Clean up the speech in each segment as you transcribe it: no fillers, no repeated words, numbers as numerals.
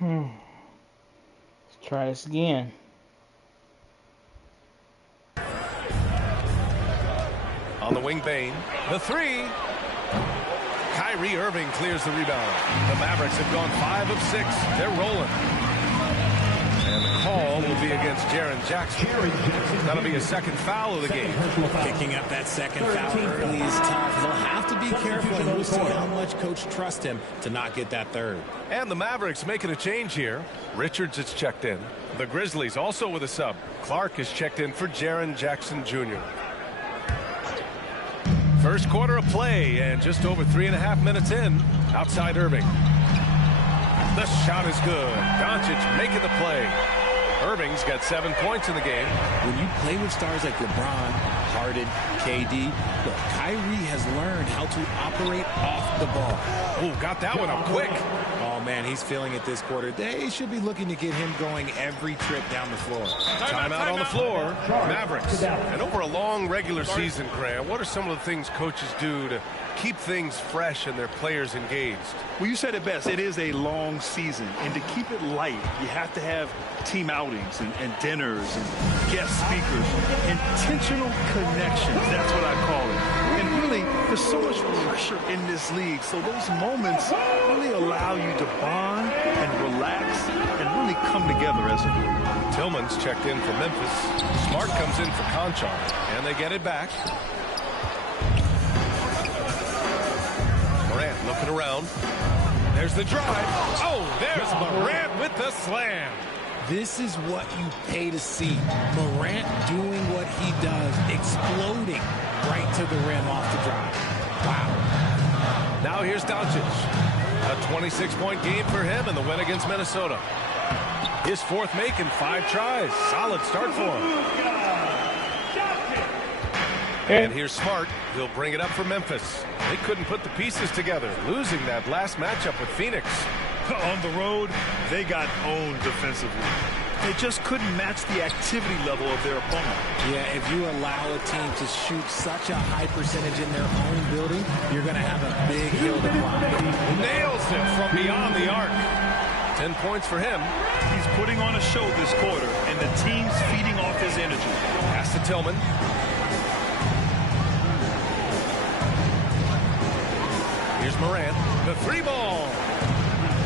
Let's try this again. On the wing, Bane. The three. Kyrie Irving clears the rebound. The Mavericks have gone 5 of 6. They're rolling. And the call will be against Jaren Jackson. That'll be a second foul of the game. Picking up that second foul early is tough. They'll have to be careful, and we'll see how much coach trusts him to not get that third. And the Mavericks making a change here. Richards is checked in. The Grizzlies also with a sub. Clark is checked in for Jaren Jackson Jr. First quarter of play, and just over 3.5 minutes in. Outside Irving. The shot is good. Doncic making the play. Irving's got 7 points in the game. When you play with stars like LeBron, Harden, KD, look, Kyrie has learned how to operate off the ball. Oh, got that one up quick. Oh, man, he's feeling it this quarter. They should be looking to get him going every trip down the floor. Timeout on the floor. Mavericks. And over a long regular season, Graham, what are some of the things coaches do to keep things fresh and their players engaged? Well, you said it best. It is a long season. And to keep it light, you have to have team outings and dinners and guest speakers. Intentional connections. That's what I call it. And really, there's so much pressure in this league. So those moments really allow you to bond and relax and really come together as a group. Tillman's checked in for Memphis. Smart comes in for Conchar. And they get it back. Morant looking around. There's the drive. Oh, there's Morant with the slam. This is what you pay to see. Morant doing what he does, exploding right to the rim off the drive. Wow. Now here's Doncic. A 26-point game for him in the win against Minnesota. His fourth make in 5 tries. Solid start for him. And here's Smart. He'll bring it up for Memphis. They couldn't put the pieces together, losing that last matchup with Phoenix. On the road, they got owned defensively. They just couldn't match the activity level of their opponent. Yeah, if you allow a team to shoot such a high percentage in their own building, you're going to have a big hill to climb. Nails it from beyond the arc. 10 points for him. He's putting on a show this quarter, and the team's feeding off his energy. Pass to Tillman. Here's Morant. The 3 ball.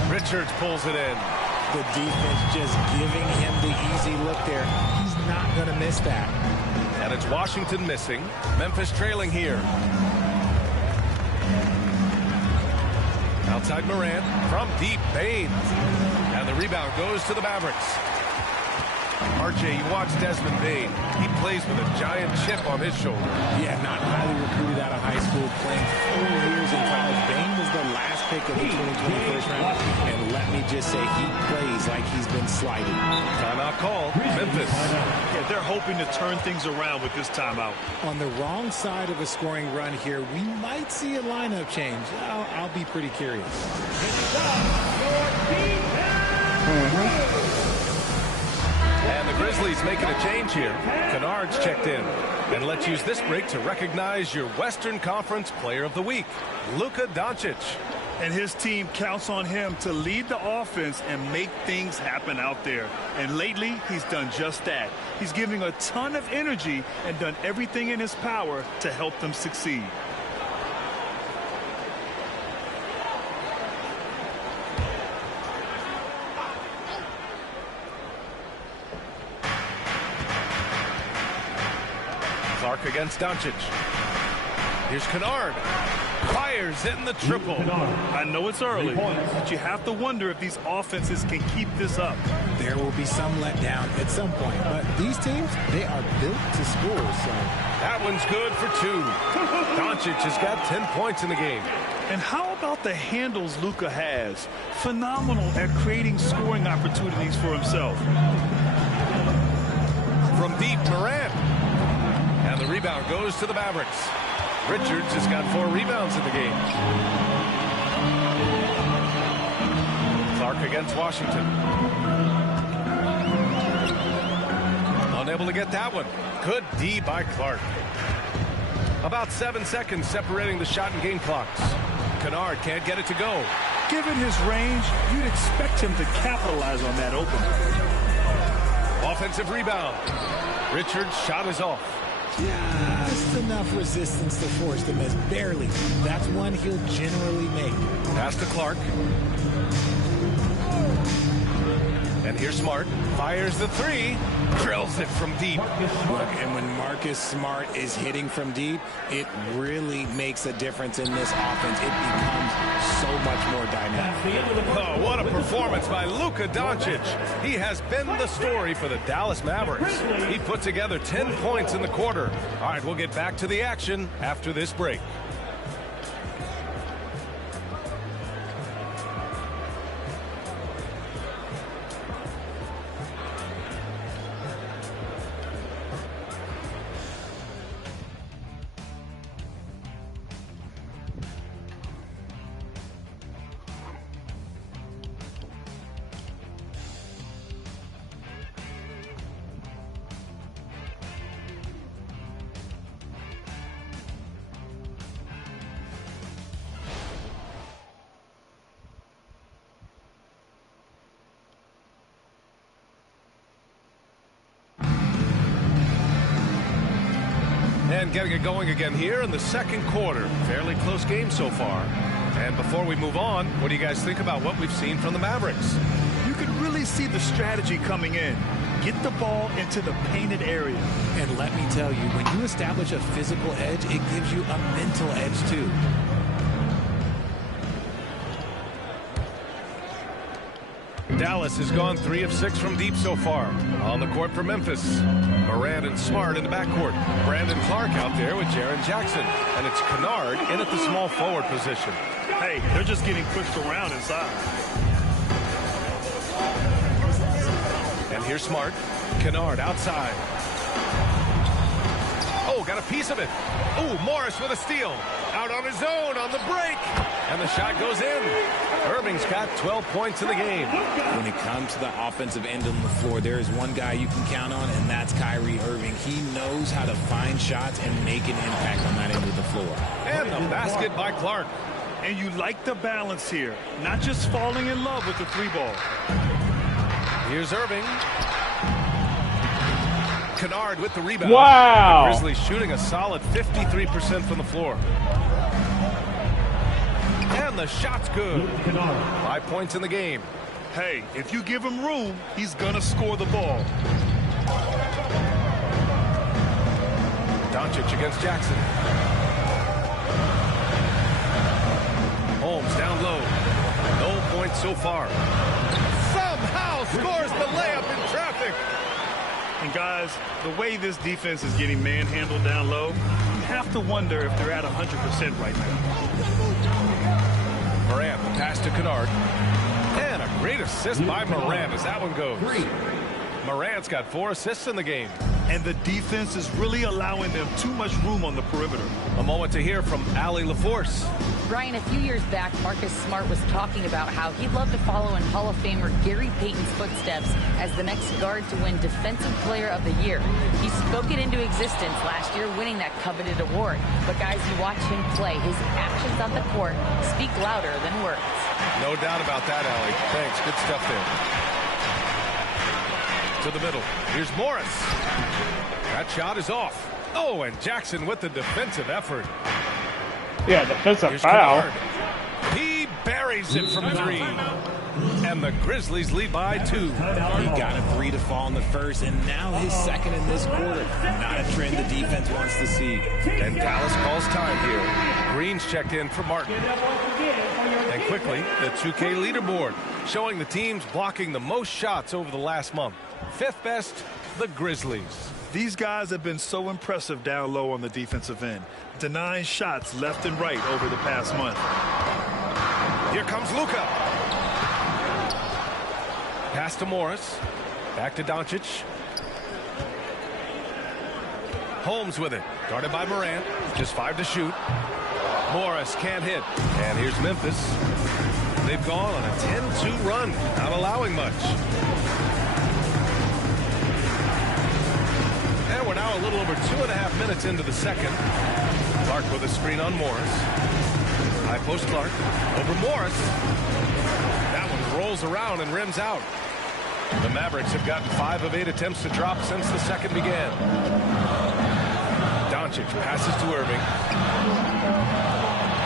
Richards pulls it in. The defense just giving him the easy look there. He's not going to miss that. And it's Washington missing. Memphis trailing here. Outside Morant from deep. Bane. And the rebound goes to the Mavericks. RJ, you watch Desmond Bane. He plays with a giant chip on his shoulder. Yeah, not highly recruited out of high school, playing 4 years in college. Bane was the last pick of the 2020 first round. And let me just say, he plays like he's been slighted. Timeout call. Memphis. Yeah, they're hoping to turn things around with this timeout. On the wrong side of a scoring run here, we might see a lineup change. I'll be pretty curious. And the Grizzlies making a change here. Kennard's checked in. And let's use this break to recognize your Western Conference Player of the Week, Luka Doncic. And his team counts on him to lead the offense and make things happen out there. And lately, he's done just that. He's giving a ton of energy and done everything in his power to help them succeed. Clark against Doncic. Here's Kennard. Fires in the triple. I know it's early, but you have to wonder if these offenses can keep this up. There will be some letdown at some point, but these teams, they are built to score. So that one's good for 2. Doncic has got 10 points in the game. And how about the handles Luka has? Phenomenal at creating scoring opportunities for himself. From deep, Morant. And the rebound goes to the Mavericks. Richards has got 4 rebounds in the game. Clark against Washington. Unable to get that one. Good D by Clark. About 7 seconds separating the shot and game clocks. Kennard can't get it to go. given his range, you'd expect him to capitalize on that opening. Offensive rebound. Richards' shot is off. Just enough resistance to force the miss. Barely. That's one he'll generally make. Pass to Clark. And here's Smart. Fires the three. Drills it from deep. Look, and when Marcus Smart is hitting from deep, it really makes a difference in this offense. It becomes so much more dynamic. Oh, what a performance by Luka Doncic. He has been the story for the Dallas Mavericks. He put together 10 points in the quarter. All right, we'll get back to the action after this break. And getting it going again here in the second quarter. Fairly close game so far. And before we move on, what do you guys think about what we've seen from the Mavericks? You can really see the strategy coming in. Get the ball into the painted area. And let me tell you, when you establish a physical edge, it gives you a mental edge too. Dallas has gone 3 of 6 from deep so far. On the court for Memphis. Morant and Smart in the backcourt. Brandon Clark out there with Jaren Jackson. And it's Kennard in at the small forward position. Hey, they're just getting pushed around inside. And here's Smart. Kennard outside. Oh, got a piece of it. Oh, Morris with a steal. Out on his own on the break. And the shot goes in. Irving's got 12 points in the game. When it comes to the offensive end of the floor, there is one guy you can count on, and that's Kyrie Irving. He knows how to find shots and make an impact on that end of the floor. And the basket by Clark. And you like the balance here. Not just falling in love with the three ball. Here's Irving. Kennard with the rebound. Wow. The Grizzlies shooting a solid 53% from the floor. And the shot's good. 5 points in the game. Hey, if you give him room, he's going to score the ball. Doncic against Jackson. Holmes down low. No points so far. Somehow scores the layup in traffic. And guys, the way this defense is getting manhandled down low, you have to wonder if they're at 100% right now. Morant, the pass to Kennard. And a great assist by Morant as that one goes. Morant's got 4 assists in the game. And the defense is really allowing them too much room on the perimeter. A moment to hear from Allie LaForce. Brian, a few years back, Marcus Smart was talking about how he'd love to follow in Hall of Famer Gary Payton's footsteps as the next guard to win Defensive Player of the Year. He spoke it into existence last year, winning that coveted award. But guys, you watch him play. His actions on the court speak louder than words. No doubt about that, Allie. Thanks. Good stuff there. To the middle. Here's Morris. That shot is off. Oh, and Jackson with the defensive effort. Yeah, defensive Here's foul. Kennard. He buries it from 3. And the Grizzlies lead by 2. He got a 3 to fall in the first, and now his second in this quarter. Not a trend the defense wants to see. And Dallas calls time here. Green's checked in for Martin. And quickly, the 2K leaderboard, showing the teams blocking the most shots over the last month. 5th best, the Grizzlies. These guys have been so impressive down low on the defensive end, denying shots left and right over the past month. Here comes Luka. Pass to Morris. Back to Doncic. Holmes with it. Guarded by Morant. Just 5 to shoot. Morris can't hit. And here's Memphis. They've gone on a 10-2 run, not allowing much. And we're now a little over 2.5 minutes into the second. Clark with a screen on Morris. High post Clark. Over Morris. one rolls around and rims out. The Mavericks have gotten 5 of 8 attempts to drop since the second began. Doncic passes to Irving.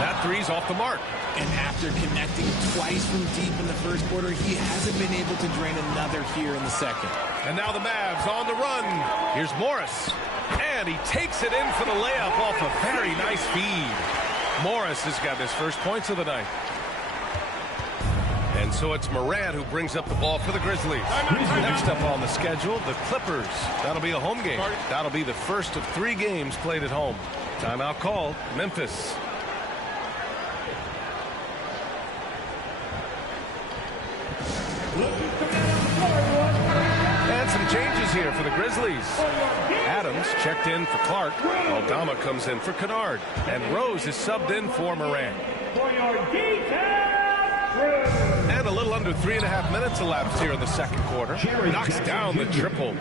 That three's off the mark. And after connecting twice from deep in the first quarter, he hasn't been able to drain another here in the second. And now the Mavs on the run. Here's Morris. And he takes it in for the layup off a very nice feed. Morris has got his first points of the night. And so it's Morant who brings up the ball for the Grizzlies. Next up on the schedule, the Clippers. That'll be a home game. That'll be the first of 3 games played at home. Timeout called, Memphis. And some changes here for the Grizzlies. Adams checked in for Clark. Aldama comes in for Kennard. And Rose is subbed in for Morant. And a little under 3.5 minutes elapsed here in the second quarter. Knocks down the triple.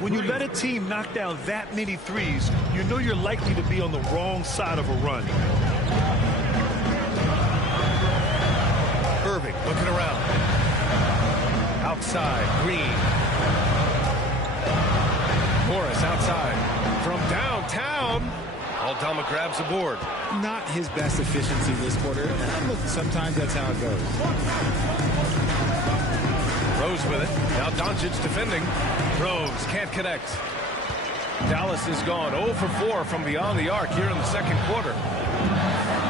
When you let a team knock down that many threes, you know you're likely to be on the wrong side of a run. Irving looking around. Outside, Green. Morris outside. From downtown, Aldama grabs the board. Not his best efficiency this quarter. Look, sometimes that's how it goes. Rose with it. Now Doncic defending. Rose can't connect. Dallas is gone 0 for 4 from beyond the arc here in the second quarter.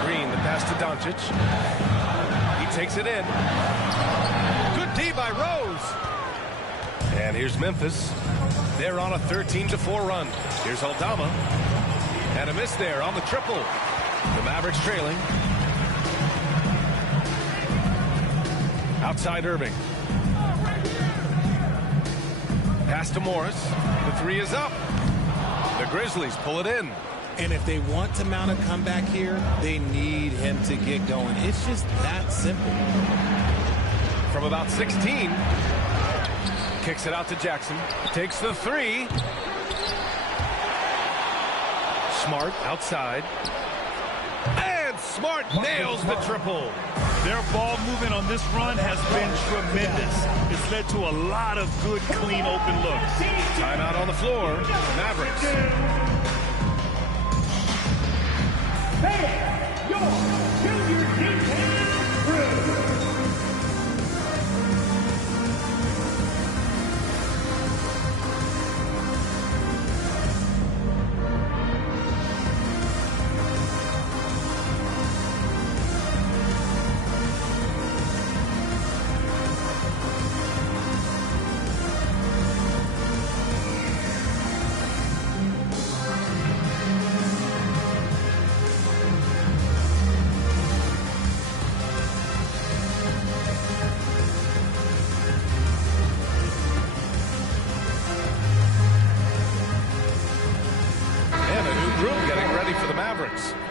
Green, the pass to Doncic. He takes it in. Good D by Rose. And here's Memphis. They're on a 13-4 run. Here's Aldama. And a miss there on the triple. The Mavericks trailing. Outside Irving. Pass to Morris. The three is up. The Grizzlies pull it in. And if they want to mount a comeback here, they need him to get going. It's just that simple. From about 16. Kicks it out to Jackson. Takes the three. Smart outside. And Smart nails the triple. Their ball movement on this run has been tremendous. It's led to a lot of good, clean, open looks. Timeout on the floor. Mavericks.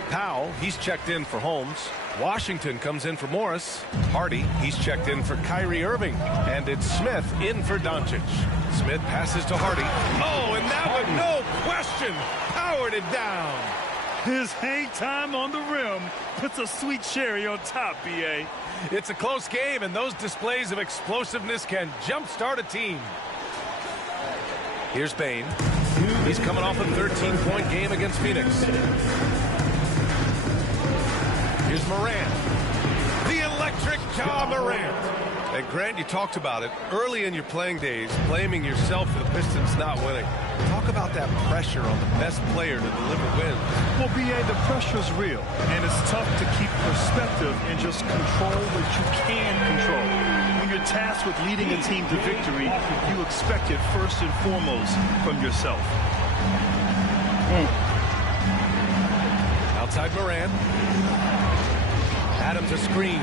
Powell, he's checked in for Holmes. Washington comes in for Morris. Hardy, he's checked in for Kyrie Irving. And it's Smith in for Doncic. Smith passes to Hardy. Oh, and that one, no question, powered it down. His hang time on the rim puts a sweet cherry on top, B.A. It's a close game, and those displays of explosiveness can jumpstart a team. Here's Bane. He's coming off a 13-point game against Phoenix. Here's Morant. The electric Ja Morant. And Grant, you talked about it early in your playing days, blaming yourself for the Pistons not winning. Talk about that pressure on the best player to deliver wins. Well, B.A., the pressure's real, and it's tough to keep perspective and just control what you can control. When you're tasked with leading a team to victory, you expect it first and foremost from yourself. Outside Morant. Adams a screen.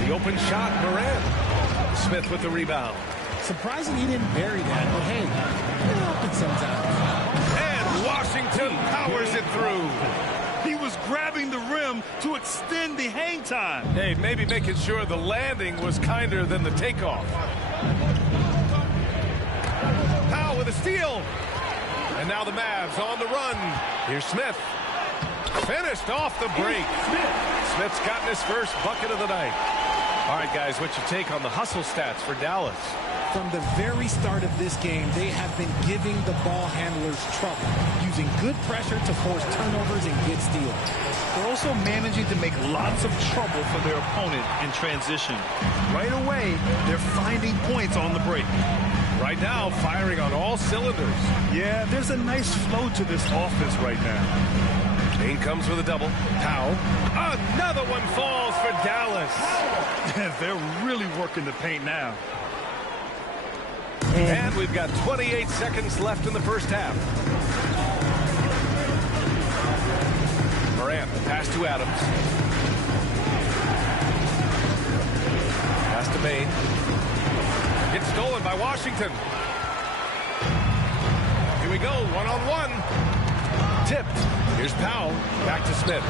The open shot, Morant. Smith with the rebound. Surprising he didn't bury that, but hey, it happens sometimes. And Washington powers it through. He was grabbing the rim to extend the hang time. Hey, maybe making sure the landing was kinder than the takeoff. Powell with a steal. And now the Mavs on the run. Here's Smith. Finished off the break. Smith's gotten his first bucket of the night. All right, guys, what's your take on the hustle stats for Dallas? From the very start of this game, they have been giving the ball handlers trouble, using good pressure to force turnovers and get steals. They're also managing to make lots of trouble for their opponent in transition. Right away, they're finding points on the break. Right now, firing on all cylinders. Yeah, there's a nice flow to this offense right now. Bain comes with a double. Powell. Another one falls for Dallas. They're really working the paint now. And we've got 28 seconds left in the first half. Morant, pass to Adams. Pass to Bain. It's stolen by Washington. Here we go, one-on-one. Tipped. Here's Powell. Back to Smith.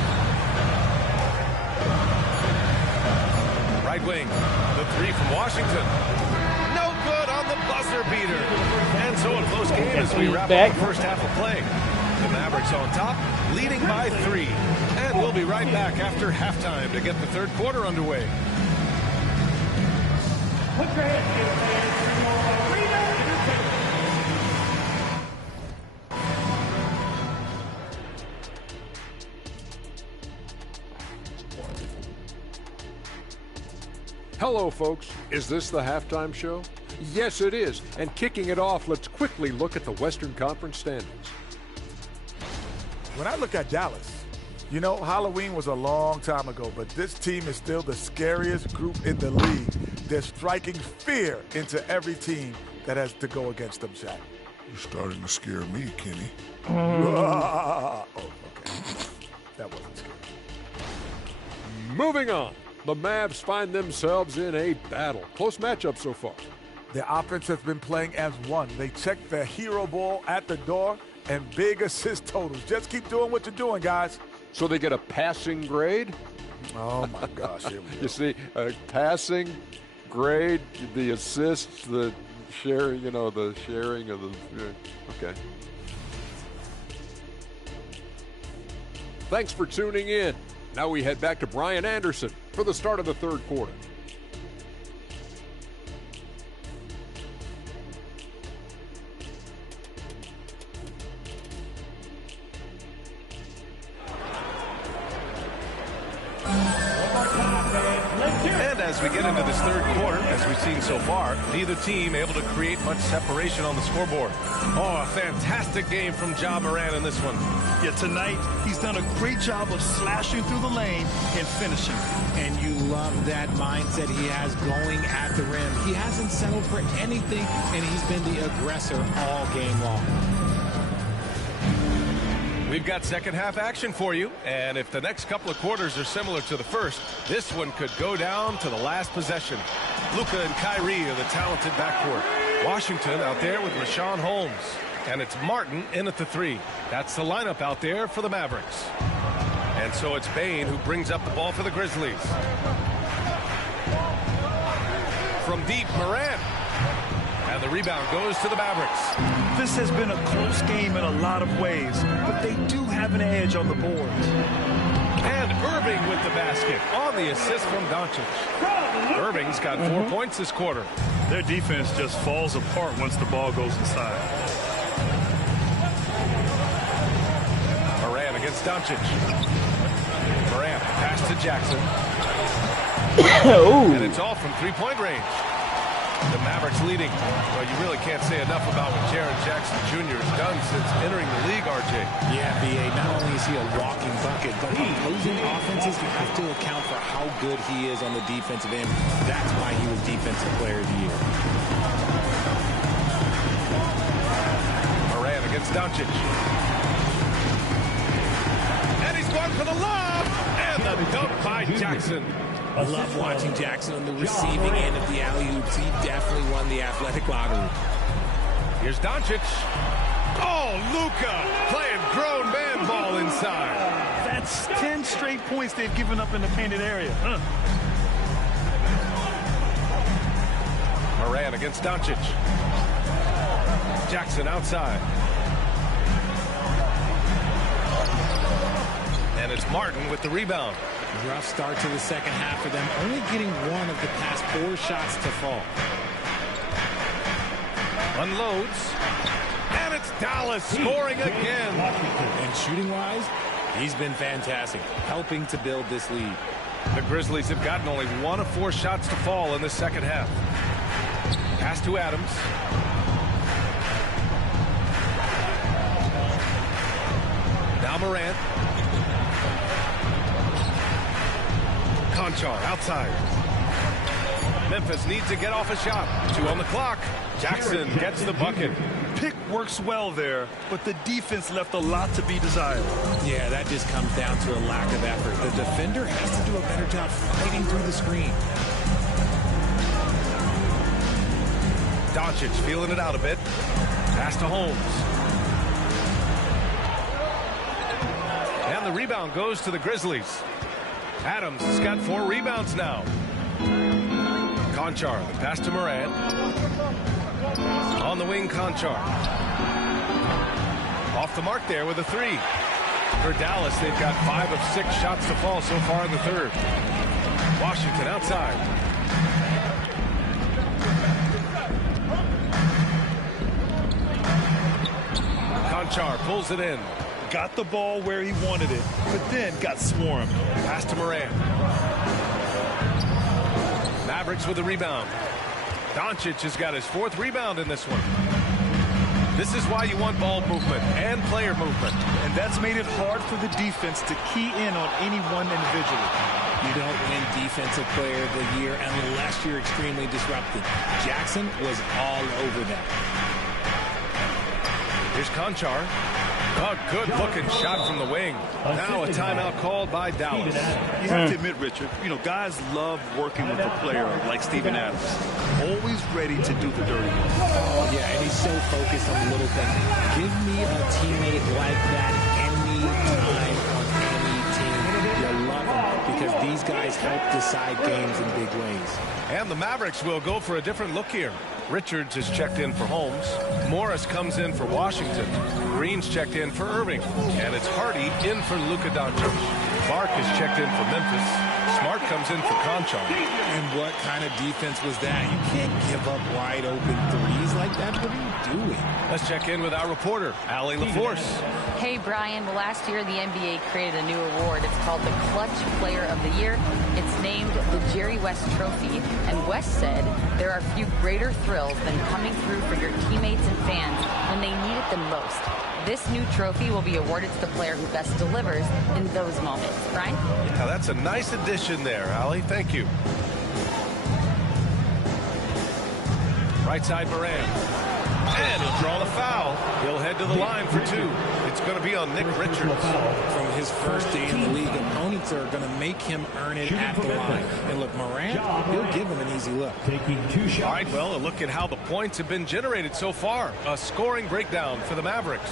Right wing. The three from Washington. No good on the buzzer beater. And so a close game as we wrap up the first half of play. The Mavericks on top, leading by 3. And we'll be right back after halftime to get the third quarter underway. Hello, folks. Is this the halftime show? Yes, it is. And kicking it off, let's quickly look at the Western Conference standings. When I look at Dallas, you know, Halloween was a long time ago, but this team is still the scariest group in the league. They're striking fear into every team that has to go against them, Shaq. You're starting to scare me, Kenny. Oh, okay. That wasn't scary. Moving on. The Mavs find themselves in a battle. Close matchup so far. Their offense has been playing as one. They check their hero ball at the door and big assist totals. Just keep doing what you're doing, guys. So they get a passing grade? Oh, my gosh. Here we go. You see, a passing grade, the assists, the sharing, the sharing of the... Okay. Thanks for tuning in. Now we head back to Brian Anderson for the start of the third quarter. And as we get into this third quarter, as we've seen so far, neither team able to create much separation on the scoreboard. Oh, a fantastic game from Ja Morant in this one. Yeah, tonight, he's done a great job of slashing through the lane and finishing. And you love that mindset he has going at the rim. He hasn't settled for anything, and he's been the aggressor all game long. We've got second half action for you, and if the next couple of quarters are similar to the first, this one could go down to the last possession. Luka and Kyrie are the talented backcourt. Washington out there with Rashawn Holmes. And it's Martin in at the 3. That's the lineup out there for the Mavericks. And so it's Bain who brings up the ball for the Grizzlies. From deep, Morant. And the rebound goes to the Mavericks. This has been a close game in a lot of ways, but they do have an edge on the boards. And Irving with the basket on the assist from Doncic. Irving's got 4 points this quarter. Their defense just falls apart once the ball goes inside. Morant against Doncic. Morant pass to Jackson. And it's all from three-point range. The Mavericks leading. Well, you really can't say enough about what Jaren Jackson Jr. has done since entering the league, RJ. Yeah, B.A., not only is he a walking bucket, but opposing offenses have to account for how good he is on the defensive end. That's why he was Defensive Player of the Year. Morant against Doncic. And he's going for the lob! And the dunk by Jackson. I love watching Jackson on the receiving end of the alley-oops. He definitely won the athletic lottery. Here's Doncic. Oh, Luka playing grown man ball inside. That's 10 straight points they've given up in the painted area. Morant against Doncic. Jackson outside. And it's Martin with the rebound. Rough start to the second half for them, only getting one of the past 4 shots to fall. Unloads. And it's Dallas scoring again. And shooting-wise, he's been fantastic, helping to build this lead. The Grizzlies have gotten only 1 of 4 shots to fall in the second half. Pass to Adams. Now Morant. Conchar outside. Memphis needs to get off a shot. 2 on the clock. Jackson gets the bucket. Pick works well there, but the defense left a lot to be desired. Yeah, that just comes down to a lack of effort. The defender has to do a better job fighting through the screen. Doncic feeling it out a bit. Pass to Holmes. And the rebound goes to the Grizzlies. Adams has got 4 rebounds now. Conchar, the pass to Morant. On the wing, Conchar. Off the mark there with a 3. For Dallas, they've got 5 of 6 shots to fall so far in the third. Washington outside. Conchar pulls it in. Got the ball where he wanted it, but then got swarmed. Pass to Morant. Mavericks with the rebound. Doncic has got his 4th rebound in this one. This is why you want ball movement and player movement. And that's made it hard for the defense to key in on any one individual. You don't win Defensive Player of the Year unless you're extremely disruptive. Jackson was all over that. Here's Conchar. A good-looking shot from the wing. Now a timeout called by Dallas. You have to admit, Richard, guys love working with a player like Steven Adams. Always ready to do the dirty work. Yeah, and he's so focused on the little things. Give me a teammate like that any time on any team. You love them because these guys help decide games in big ways. And the Mavericks will go for a different look here. Richards is checked in for Holmes. Morris comes in for Washington. Green's checked in for Irving. And it's Hardy in for Luka Doncic. Clark is checked in for Memphis. Smart comes in for Conchar. And what kind of defense was that? You can't give up wide open threes like that. What are you doing? Let's check in with our reporter, Allie LaForce. Hey, Brian. Well, last year the NBA created a new award. It's called the Clutch Player of the Year. It's named the Jerry West Trophy. And West said there are few greater thrills than coming through for your teammates and fans when they need it the most. This new trophy will be awarded to the player who best delivers in those moments. Brian? Yeah, that's a nice addition there, Allie. Thank you. Right side, Morant. And he'll draw the foul. He'll head to the line for 2. It's going to be on Nick Richards. From his first day in the league, opponents are going to make him earn it at the line. And look, Morant, he'll give him an easy look. All right, well, a look at how the points have been generated so far. A scoring breakdown for the Mavericks.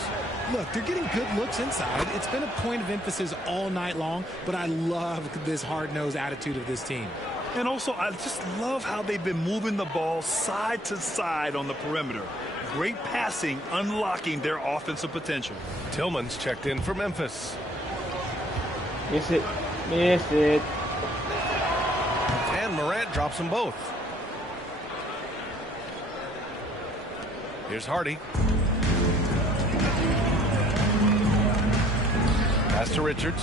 Look, they're getting good looks inside. It's been a point of emphasis all night long, but I love this hard-nosed attitude of this team. And also, I just love how they've been moving the ball side to side on the perimeter. Great passing, unlocking their offensive potential. Tillman's checked in for Memphis. Miss it. Miss it. And Morant drops them both. Here's Hardy. Pass to Richards.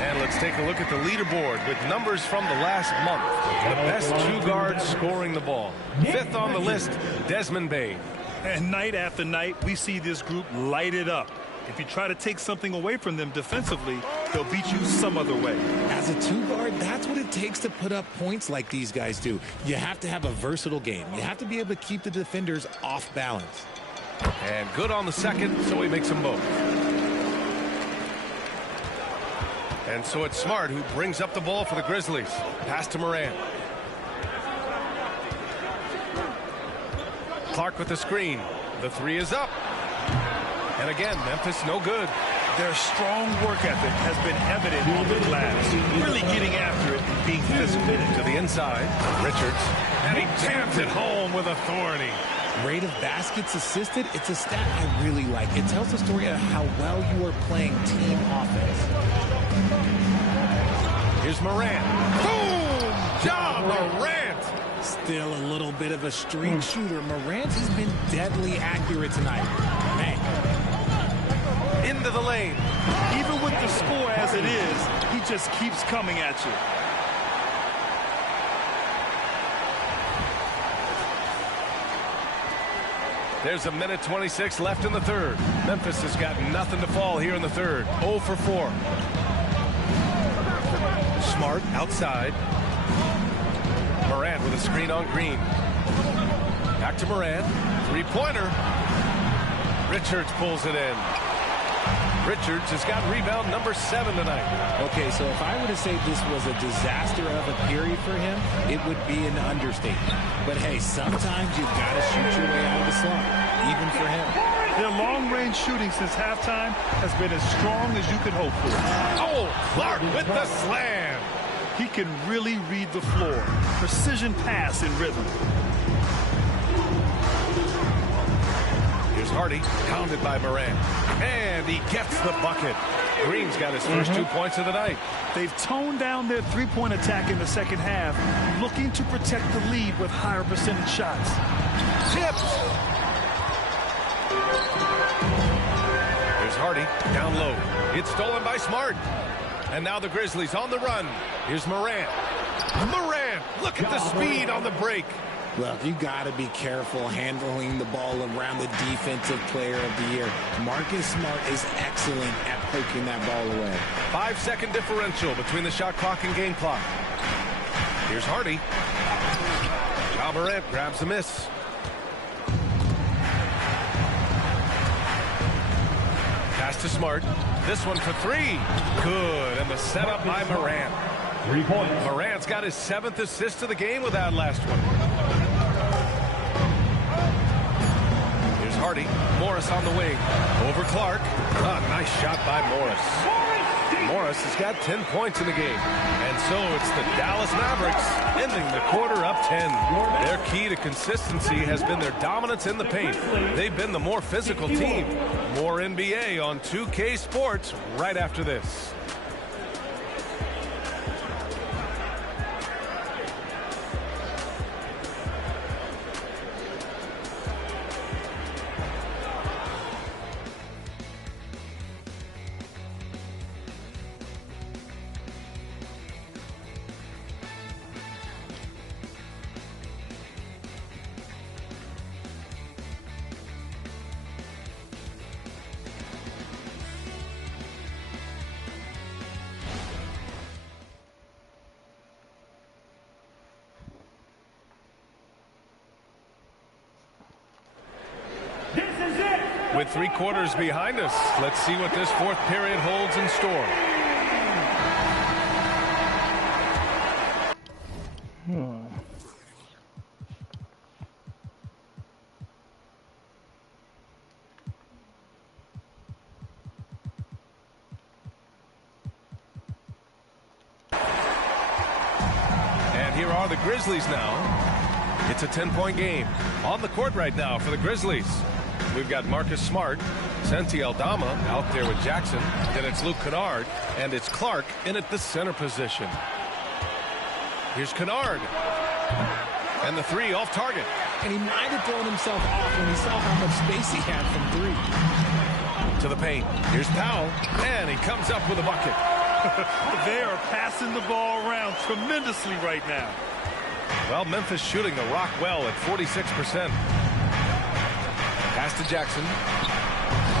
And let's take a look at the leaderboard with numbers from the last month. The best 2 guards scoring the ball. 5th on the list, Desmond Bane. And night after night, we see this group light it up. If you try to take something away from them defensively, they'll beat you some other way. As a 2-guard, that's what it takes to put up points like these guys do. You have to have a versatile game. You have to be able to keep the defenders off balance. And good on the second, so he makes them both. And so it's Smart who brings up the ball for the Grizzlies. Pass to Morant. Clark with the screen. The 3 is up. And again, Memphis no good. Their strong work ethic has been evident on the glass. Really getting after it and being physical. To the inside, Richards. And he jams it home with authority. Rate of baskets assisted, it's a stat I really like. It tells the story of how well you are playing team offense. Here's Morant. Boom! Ja Morant! Still a little bit of a streak shooter. Morant has been deadly accurate tonight. Man. Into the lane. Even with the score as it is, he just keeps coming at you. There's a minute 26 left in the third. Memphis has got nothing to fall here in the third. 0 for 4. Smart outside. Morant with a screen on Green. Back to Morant. Three-pointer. Richards pulls it in. Richards has got rebound number 7 tonight. Okay, so if I were to say this was a disaster of a period for him, it would be an understatement. But hey, sometimes you've got to shoot your way out of the slump, even for him. Their long-range shooting since halftime has been as strong as you could hope for. Oh, Clark with the slam. He can really read the floor. Precision pass in rhythm. Here's Hardy, pounded by Morant. And he gets the bucket. Green's got his first 2 points of the night. They've toned down their three-point attack in the second half, looking to protect the lead with higher percentage shots. Tipped. Here's Hardy, down low. It's stolen by Smart. And now the Grizzlies on the run. Here's Morant. Morant, look at the speed on the break. Look, you got to be careful handling the ball around the defensive player of the year. Marcus Smart is excellent at poking that ball away. 5-second differential between the shot clock and game clock. Here's Hardy. Ja Morant grabs a miss. Pass to Smart. This one for 3. Good. And the setup by Morant. 3 points. Morant's got his 7th assist of the game with that last one. Here's Hardy. Morris on the wing. Over Clark. Nice shot by Morris. Morris has got 10 points in the game. And so it's the Dallas Mavericks ending the quarter up 10. Their key to consistency has been their dominance in the paint. They've been the more physical team. More NBA on 2K Sports right after this. With 3 quarters behind us, let's see what this 4th period holds in store. And here are the Grizzlies now. It's a 10-point game. On the court right now for the Grizzlies. We've got Marcus Smart, Santi Aldama out there with Jackson. Then it's Luke Kennard, and it's Clark in at the center position. Here's Kennard. And the 3 off target. And he might have thrown himself off when he saw how much space he had from 3. To the paint. Here's Powell, and he comes up with a bucket. They are passing the ball around tremendously right now. Well, Memphis shooting the rock well at 46%. Pass to Jackson.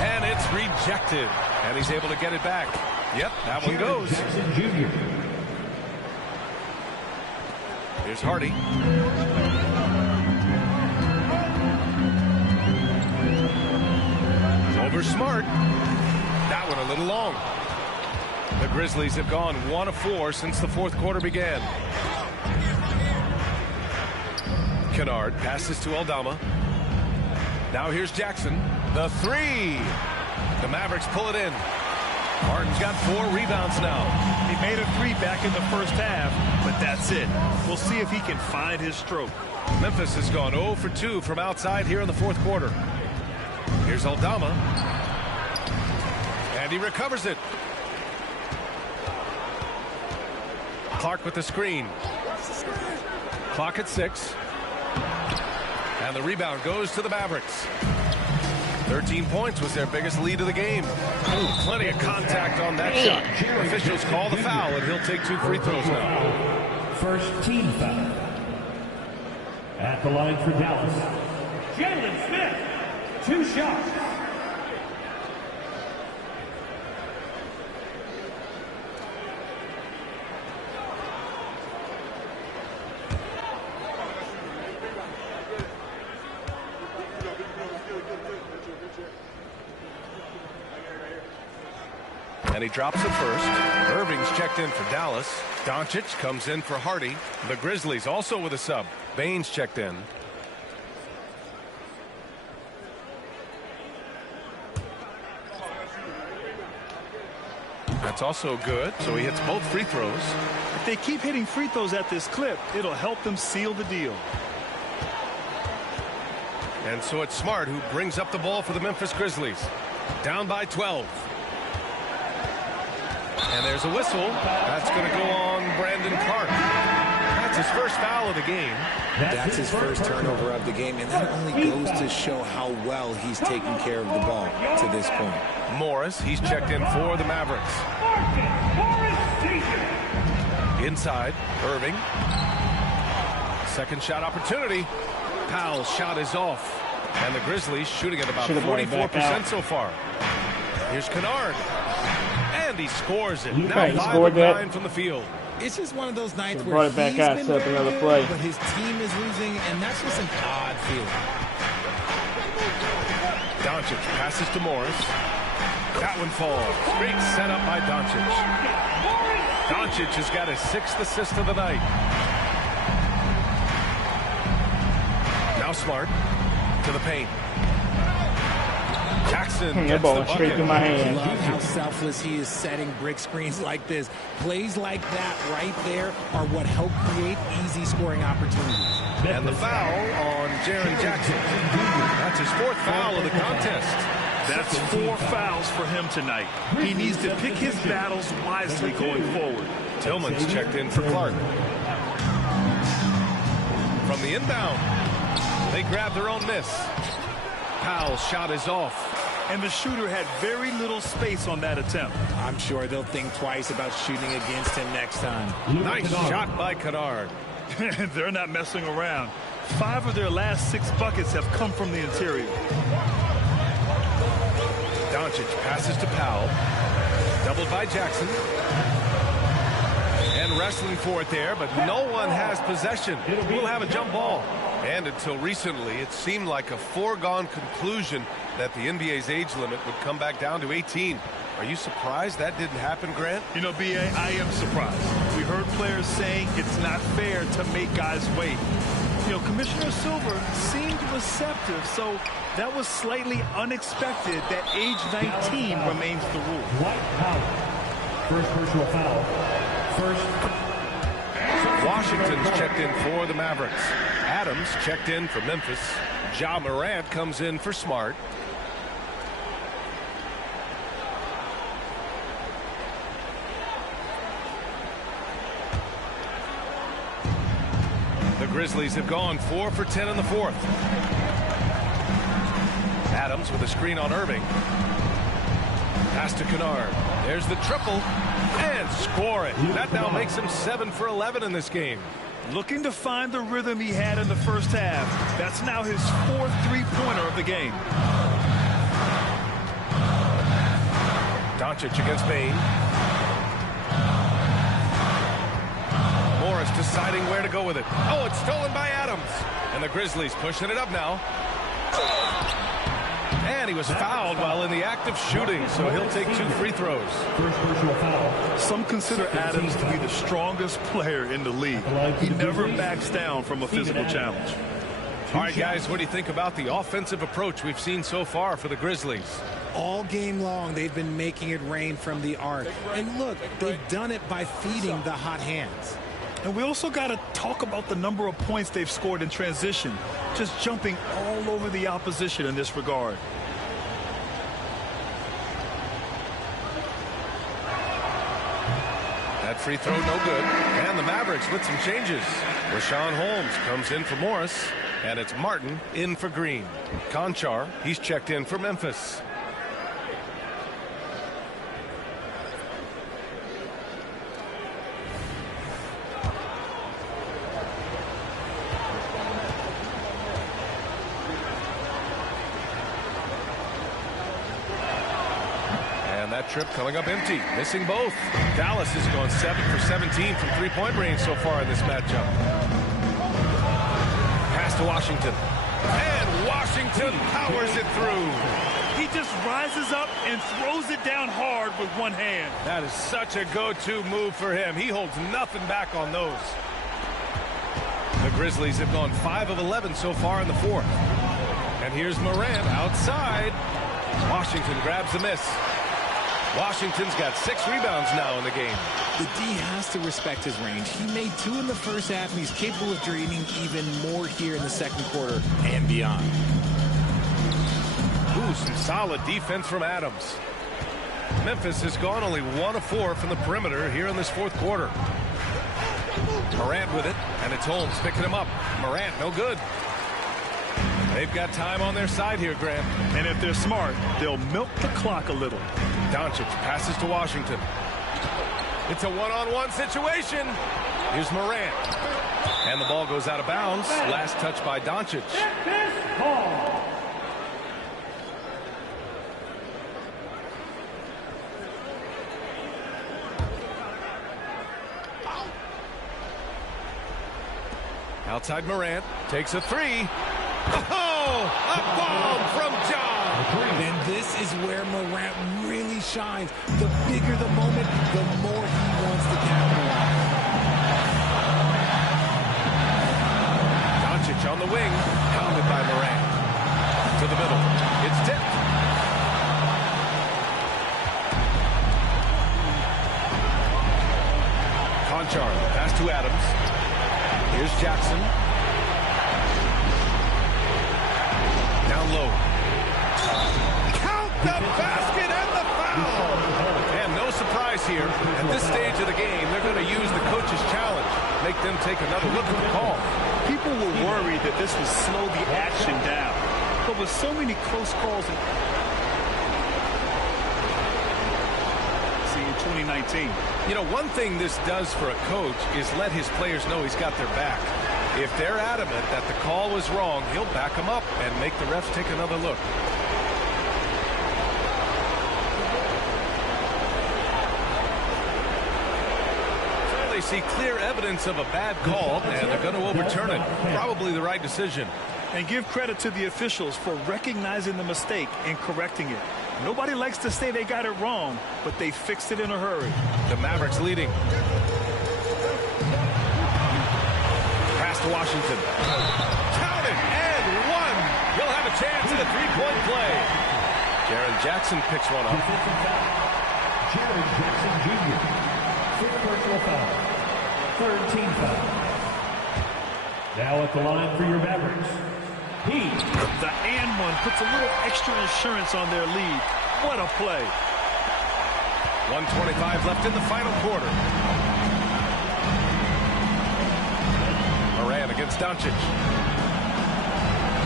And it's rejected. And he's able to get it back. Yep, that one goes. Here's Hardy. Over Smart. That one a little long. The Grizzlies have gone 1 of 4 since the 4th quarter began. Kennard passes to Aldama. Now here's Jackson. The 3. The Mavericks pull it in. Martin's got 4 rebounds now. He made a 3 back in the first half, but that's it. We'll see if he can find his stroke. Memphis has gone 0 for 2 from outside here in the fourth quarter. Here's Aldama. And he recovers it. Clark with the screen. Clock at 6. And the rebound goes to the Mavericks. 13 points was their biggest lead of the game. Ooh, plenty of contact on that shot. Officials call the foul, and he'll take 2 free throws now. First team foul. At the line for Dallas, Jalen Smith, 2 shots. And he drops it first. Irving's checked in for Dallas. Doncic comes in for Hardy. The Grizzlies also with a sub. Baines checked in. That's also good. So he hits both free throws. If they keep hitting free throws at this clip, it'll help them seal the deal. And so it's Smart who brings up the ball for the Memphis Grizzlies. Down by 12. And there's a whistle. That's going to go on Brandon Clark. That's his first foul of the game. That's his first turnover of the game, and that only goes to show how well he's taken care of the ball to this point. Morris, he's checked in for the Mavericks. Inside, Irving. Second shot opportunity. Powell's shot is off. And the Grizzlies shooting at about 44% so far. Here's Kennard. And he scores it. Now 5 of 9 from the field. It's just one of those nights where brought it back out, he's set up been another very play. good, but his team is losing, and that's just an odd feeling. Doncic passes to Morris. That one falls. Great setup by Doncic. Doncic has got his 6th assist of the night. Now Smart to the paint. Jackson gets ball the straight bucket. through my hand. I love how selfless he is setting brick screens like this. Plays like that right there are what help create easy scoring opportunities. And the foul on Jaren Jackson. That's his 4th foul of the contest. That's 4 fouls for him tonight. He needs to pick his battles wisely going forward. Tillman's checked in for Clark. From the inbound, they grab their own miss. Powell's shot is off. And the shooter had very little space on that attempt. I'm sure they'll think twice about shooting against him next time. Nice shot by Kennard. They're not messing around. 5 of their last 6 buckets have come from the interior. Doncic passes to Powell. Doubled by Jackson. And wrestling for it there, but no one has possession. We'll have a jump ball. And until recently, it seemed like a foregone conclusion that the NBA's age limit would come back down to 18. Are you surprised that didn't happen, Grant? You know, B.A., I am surprised. We heard players saying it's not fair to make guys wait. You know, Commissioner Silver seemed receptive, so that was slightly unexpected that age 19 remains the rule. White Powell. First personal foul. Washington's checked in for the Mavericks. Adams checked in for Memphis. Ja Morant comes in for Smart. The Grizzlies have gone 4 for 10 in the 4th. Adams with a screen on Irving. Pass to Kennard. There's the triple. And score it. That now makes him 7 for 11 in this game. Looking to find the rhythm he had in the first half. That's now his 4th three-pointer of the game. Doncic against Bain. Morris deciding where to go with it. Oh, it's stolen by Adams. And the Grizzlies pushing it up now. And he was fouled while in the act of shooting, so he'll take 2 free throws. First personal foul. Some consider Adams to be the strongest player in the league. He never backs down from a physical challenge. All right, guys, what do you think about the offensive approach we've seen so far for the Grizzlies? All game long, they've been making it rain from the arc. And look, they've done it by feeding the hot hands. And we also got to talk about the number of points they've scored in transition, just jumping all over the opposition in this regard. That free throw no good. And the Mavericks with some changes. Rashawn Holmes comes in for Morris. And it's Martin in for Green. Conchar, he's checked in for Memphis. That trip coming up empty, missing both. Dallas has gone 7 for 17 from three-point range so far in this matchup. Pass to Washington. And Washington powers it through. He just rises up and throws it down hard with one hand. That is such a go-to move for him. He holds nothing back on those. The Grizzlies have gone 5 of 11 so far in the fourth. And here's Morant outside. Washington grabs the miss. Washington's got 6 rebounds now in the game. The D has to respect his range. He made 2 in the first half, and he's capable of draining even more here in the second quarter and beyond. Ooh, some solid defense from Adams. Memphis has gone only 1 of 4 from the perimeter here in this fourth quarter. Morant with it, and it's Holmes picking him up. Morant, no good. They've got time on their side here, Grant. And if they're smart, they'll milk the clock a little. Doncic passes to Washington. It's a one-on-one situation. Here's Morant. And the ball goes out of bounds. Last touch by Doncic. Outside Morant. Takes a 3. Oh, a bomb from John. And this is where Morant really shines. The bigger the moment, the more he wants to capitalize. Doncic on the wing, pounded by Morant. To the middle. It's tipped. Conchar, pass to Adams. Here's Jackson. Down low. Count the basket and the foul. And no surprise here. At this stage of the game, they're going to use the coach's challenge. Make them take another look at the call. People were worried that this would slow the action down. But with so many close calls in 2019. You know, one thing this does for a coach is let his players know he's got their back. If they're adamant that the call was wrong, he'll back them up and make the refs take another look. So they see clear evidence of a bad call, and they're going to overturn it. Probably the right decision. And give credit to the officials for recognizing the mistake and correcting it. Nobody likes to say they got it wrong, but they fixed it in a hurry. The Mavericks leading. Pass to Washington. Count it and 1. He'll have a chance at a three-point play. Jaren Jackson picks one up. Jaren Jackson Jr. 5th personal foul. 3rd team foul. Now at the line for your Mavericks. The and one puts a little extra insurance on their lead. What a play. 1:25 left in the final quarter. Morant against Doncic.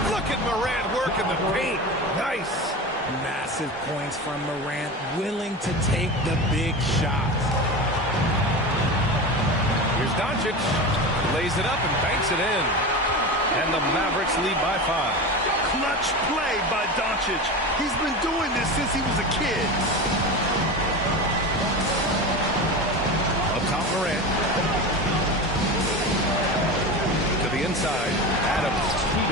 Look at Morant working the paint. Nice. Massive points from Morant, willing to take the big shots. Here's Doncic. Lays it up and banks it in. And the Mavericks lead by 5. Clutch play by Doncic. He's been doing this since he was a kid. Up top, Morant. To the inside. Adams.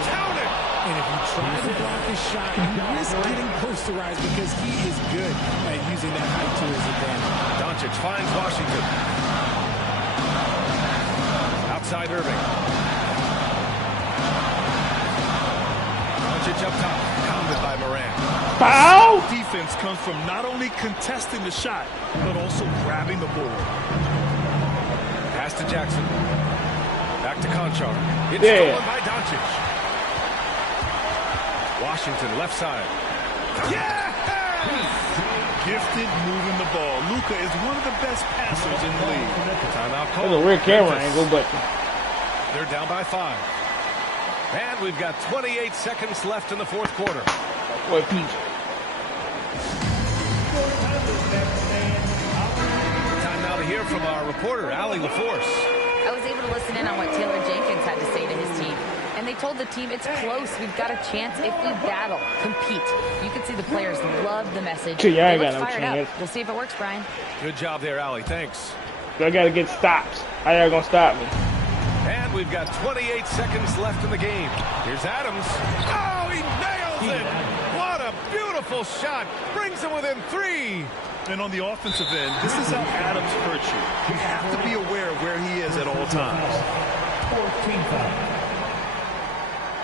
Count it! And if you try to block his shot, you risk getting posterized because he is good at using that height to his advantage. Doncic finds Washington. Outside Irving. Doncic up top, pounded by Morant. Foul! Defense comes from not only contesting the shot, but also grabbing the board. Pass to Jackson. Back to Conchar. It's Yeah. stolen by Doncic. Washington left side. Yeah! Gifted moving the ball. Luka is one of the best passers in the league. Timeout That's call. a weird camera Memphis. angle, but They're down by 5. And we've got 28 seconds left in the fourth quarter. boy, Pete. Time now to hear from our reporter, Allie LaForce. I was able to listen in on what Taylor Jenkins had to say to his team. And they told the team, it's close. We've got a chance if we battle, compete. You can see the players love the message. Gee, I ain't They got look no fired chance. up. We'll see if it works, Brian. Good job there, Allie. Thanks. I gotta get stops. How y'all gonna stop me? And we've got 28 seconds left in the game. Here's Adams. Oh, he nails it! What a beautiful shot. Brings him within 3. And on the offensive end, this is how Adams hurts you. You have to be aware of where he is at all times. 14 foul.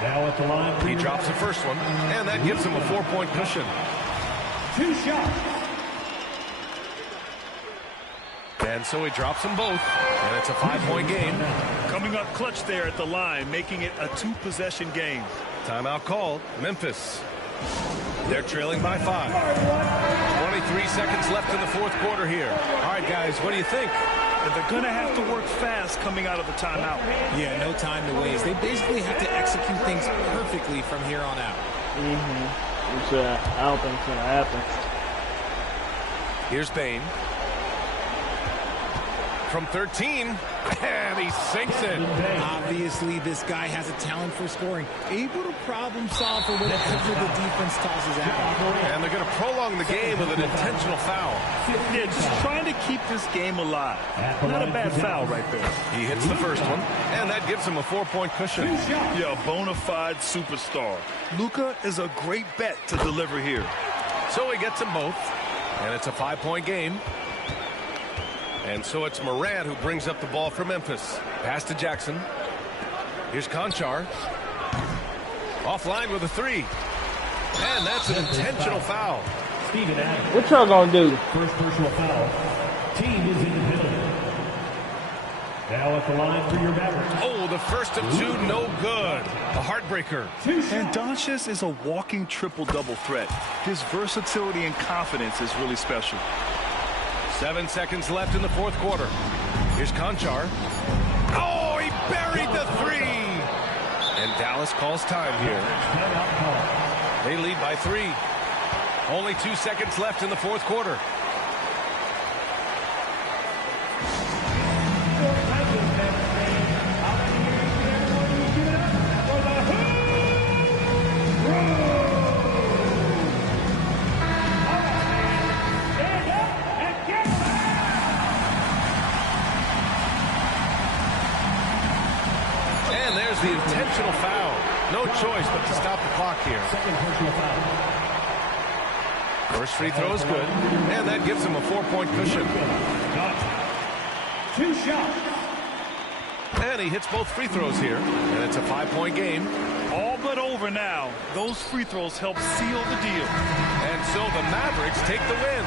Now at the line. He drops the first one, and that gives him a 4-point cushion. 2 shots. And so he drops them both, and it's a 5-point game. Coming up clutch there at the line, making it a 2-possession game. Timeout called. Memphis. They're trailing by 5. 23 seconds left in the fourth quarter here. All right, guys, what do you think? And they're going to have to work fast coming out of the timeout. Yeah, no time to waste. They basically have to execute things perfectly from here on out. Which I don't think it's gonna happen. Here's Bain. From 13, and he sinks it. Obviously, this guy has a talent for scoring. Able to problem solve for whatever the defense tosses out. And they're going to prolong the game with an intentional foul. Yeah, just trying to keep this game alive. Not a bad foul right there. He hits the first one, and that gives him a 4-point cushion. Yeah, a bona fide superstar. Luka is a great bet to deliver here. So he gets them both, and it's a 5-point game. And so it's Morant who brings up the ball for Memphis. Pass to Jackson. Here's Conchar. Offline with a 3. And that's an intentional foul. Steven Adams. What y'all gonna do? First personal foul. Team is in the building. Now at the line for your Mavericks. Oh, the first of 2, no good. A heartbreaker. And Doncic is a walking triple-double threat. His versatility and confidence is really special. 7 seconds left in the fourth quarter. Here's Conchar. Oh, he buried the 3. And Dallas calls time here. They lead by 3. Only 2 seconds left in the fourth quarter. And there's the intentional foul. No choice but to stop the clock here. Second personal foul. First free throw is good, and that gives him a 4-point cushion. 2 shots. And he hits both free throws here, and it's a 5-point game. All but over now. Those free throws help seal the deal. And so the Mavericks take the win.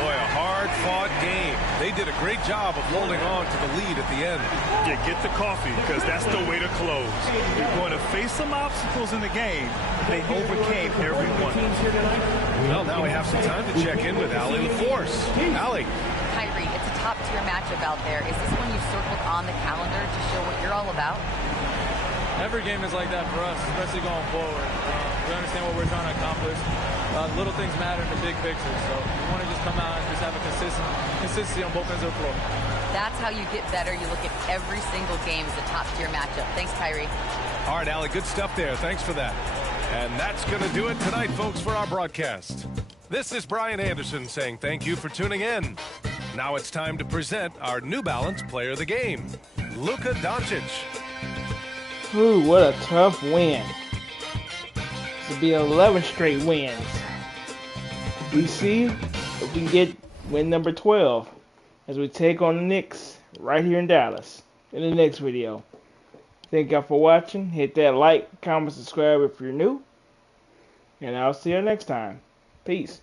Boy, a hard-fought game. They did a great job of holding on to the lead at the end. Yeah, get the coffee, because that's the way to close. You're going to face some obstacles in the game. They overcame every one. Well, now we have some time to check in with Allie LaForce. Allie. Kyrie, it's a top-tier matchup out there. Is this one you've circled on the calendar to show what you're all about? Every game is like that for us, especially going forward. We understand what we're trying to accomplish. Little things matter in the big picture, so we want to just come out and just have a consistency on both ends of the floor. That's how you get better. You look at every single game as a top-tier matchup. Thanks, Kyrie. All right, Allie, good stuff there. Thanks for that. And that's going to do it tonight, folks, for our broadcast. This is Brian Anderson saying thank you for tuning in. Now it's time to present our New Balance Player of the Game, Luka Doncic. Ooh, what a tough win. To be 11 straight wins. We see if we can get win number 12 as we take on the Knicks right here in Dallas in the next video. Thank y'all for watching. Hit that like, comment, subscribe if you're new. And I'll see you next time. Peace.